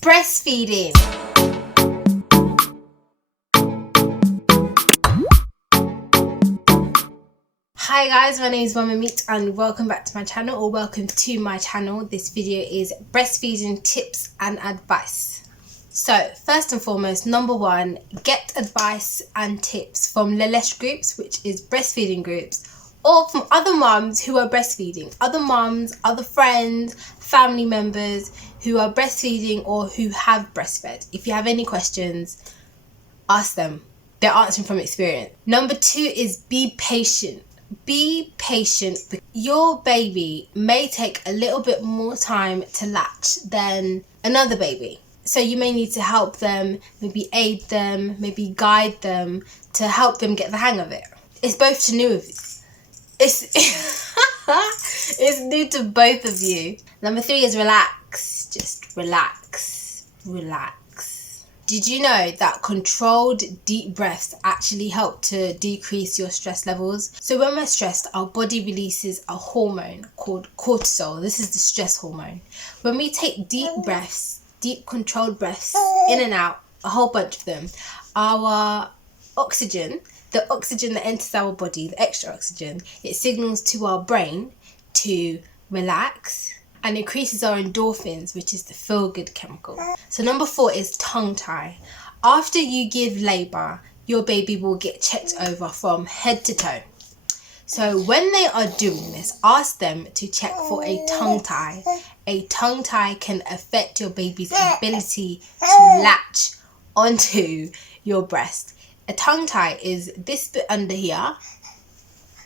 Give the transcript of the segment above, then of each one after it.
Breastfeeding. Hi guys, my name is MommaMeeks and welcome back to my channel, or welcome to my channel. This video is breastfeeding tips and advice. So first and foremost, number one, get advice and tips from LECHE groups, which is breastfeeding groups, or from other mums who are breastfeeding, other mums, other friends, family members who are breastfeeding or who have breastfed. If you have any questions, ask them. They're answering from experience. Number two is be patient. Be patient. Your baby may take a little bit more time to latch than another baby. So you may need to help them, maybe aid them, maybe guide them to help them get the hang of it. It's both to new of you. It's new to both of you. Number three is relax. Just relax. Relax. Did you know that controlled deep breaths actually help to decrease your stress levels? So when we're stressed, our body releases a hormone called cortisol. This is the stress hormone. When we take deep breaths, deep controlled breaths, in and out, a whole bunch of them, our oxygen, the oxygen that enters our body, the extra oxygen, it signals to our brain to relax and increases our endorphins, which is the feel-good chemical. So number four is tongue tie. After you give labour, your baby will get checked over from head to toe. So when they are doing this, ask them to check for a tongue tie. A tongue tie can affect your baby's ability to latch onto your breast. A tongue tie is this bit under here,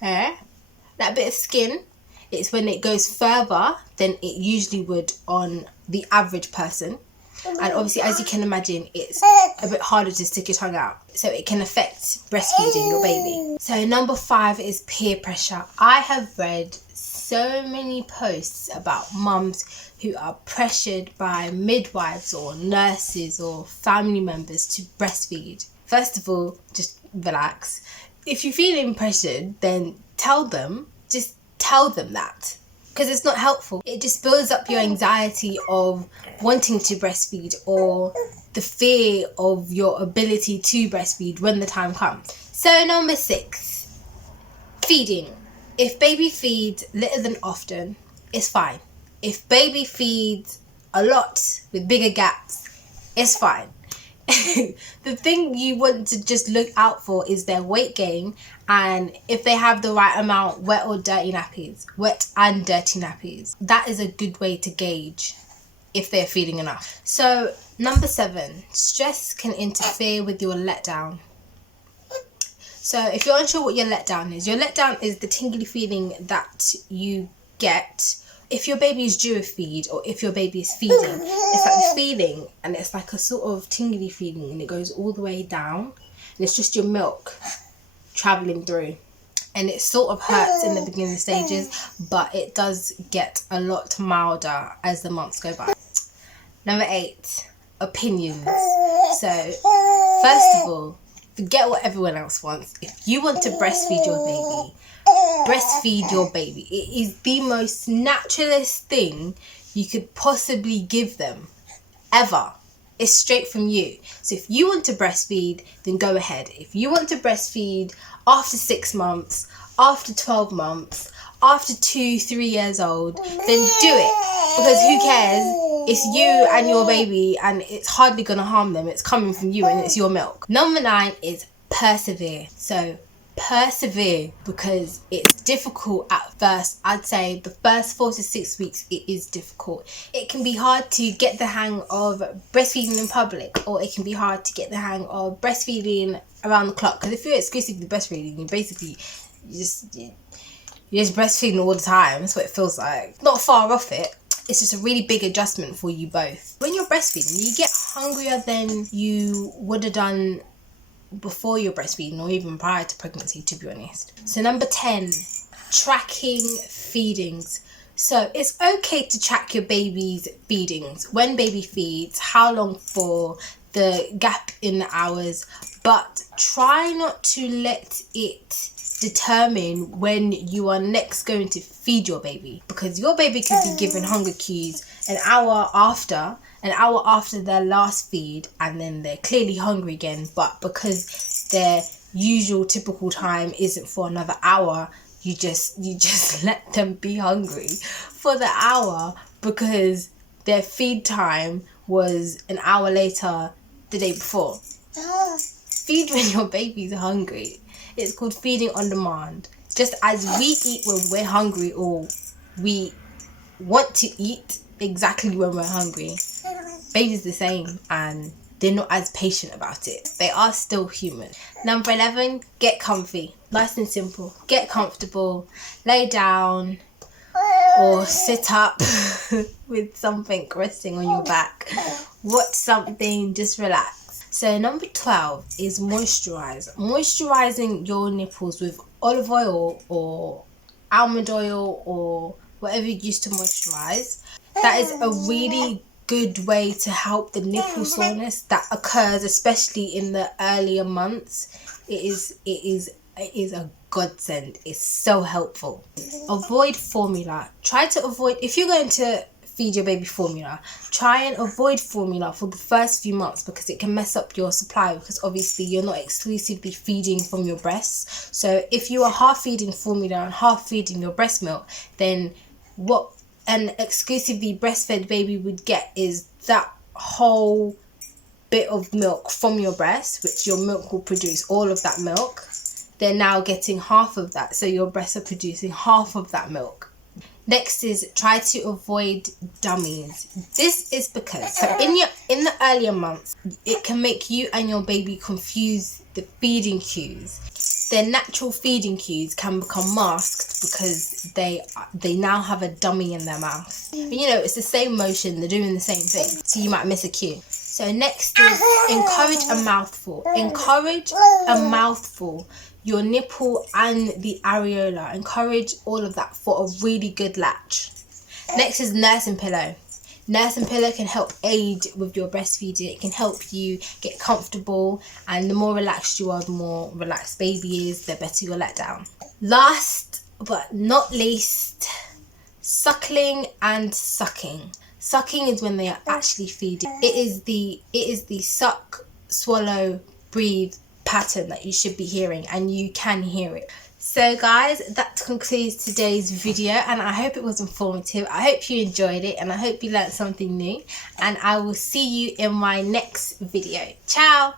that bit of skin. It's when it goes further than it usually would on the average person. And obviously, as you can imagine, it's a bit harder to stick your tongue out. So it can affect breastfeeding your baby. So number five is peer pressure. I have read so many posts about mums who are pressured by midwives or nurses or family members to breastfeed. First of all, just relax. If you're feeling pressured, then just tell them that, because it's not helpful. It just builds up your anxiety of wanting to breastfeed or the fear of your ability to breastfeed when the time comes. So number six, feeding. If baby feeds little than often, it's fine. If baby feeds a lot with bigger gaps, it's fine. The thing you want to just look out for is their weight gain, and if they have the right amount wet and dirty nappies. That is a good way to gauge if they're feeding enough. So number seven, stress can interfere with your letdown. So if you're unsure what your letdown is the tingly feeling that you get if your baby is due a feed, or if your baby is feeding. It's like the feeling, and it's like a sort of tingly feeling, and it goes all the way down, and it's just your milk traveling through, and it sort of hurts in the beginning stages, but it does get a lot milder as the months go by. Number eight, opinions. So first of all, forget what everyone else wants. If you want to breastfeed your baby, breastfeed your baby. It is the most naturalist thing you could possibly give them ever. It's straight from you. So if you want to breastfeed, then go ahead. If you want to breastfeed after 6 months, after 12 months, after 2-3 years old, then do it, because who cares? It's you and your baby, and it's hardly gonna harm them. It's coming from you and it's your milk. Number 9 is persevere. So persevere, because it's difficult at first. I'd say the first 4 to 6 weeks it is difficult. It can be hard to get the hang of breastfeeding in public, or it can be hard to get the hang of breastfeeding around the clock, because if you're exclusively breastfeeding, you're just breastfeeding all the time. That's what it feels like. Not far off it. It's just a really big adjustment for you both. When you're breastfeeding, you get hungrier than you would have done before you're breastfeeding, or even prior to pregnancy, to be honest. So number 10, tracking feedings. So it's okay to track your baby's feedings, when baby feeds, how long for, the gap in the hours, but try not to let it determine when you are next going to feed your baby, because your baby could be given hunger cues an hour after, an hour after their last feed, and then they're clearly hungry again, but because their usual typical time isn't for another hour, you just let them be hungry for the hour because their feed time was an hour later the day before. Feed when your baby's hungry. It's called feeding on demand. Just as we eat when we're hungry, or we want to eat exactly when we're hungry, baby's the same, and they're not as patient about it. They are still human. Number 11, get comfy. Nice and simple. Get comfortable, lay down or sit up with something resting on your back. Watch something, just relax. So number 12 is moisturize. Moisturizing your nipples with olive oil or almond oil or whatever you use to moisturize. That is a really good way to help the nipple soreness that occurs, especially in the earlier months. It is a godsend. It's so helpful. Avoid formula. Try to avoid, if you're going to feed your baby formula, try and avoid formula for the first few months because it can mess up your supply, because obviously you're not exclusively feeding from your breasts. So if you are half feeding formula and half feeding your breast milk, then what an exclusively breastfed baby would get is that whole bit of milk from your breast, which your milk will produce all of that milk. They're now getting half of that, so your breasts are producing half of that milk. Next is try to avoid dummies. This is because in the earlier months, it can make you and your baby confuse the feeding cues. Their natural feeding cues can become masked because they now have a dummy in their mouth. And, you know, it's the same motion, they're doing the same thing, so you might miss a cue. So next is encourage a mouthful. Encourage a mouthful. Your nipple and the areola. Encourage all of that for a really good latch. Next is nursing pillow. Nursing pillow can help aid with your breastfeeding. It can help you get comfortable, and the more relaxed you are, the more relaxed baby is, the better your letdown. Last but not least, suckling and sucking. Sucking is when they are actually feeding. It is the suck, swallow, breathe pattern that you should be hearing, and you can hear it. So guys, that concludes today's video, and I hope it was informative. I hope you enjoyed it, and I hope you learned something new, and I will see you in my next video. Ciao.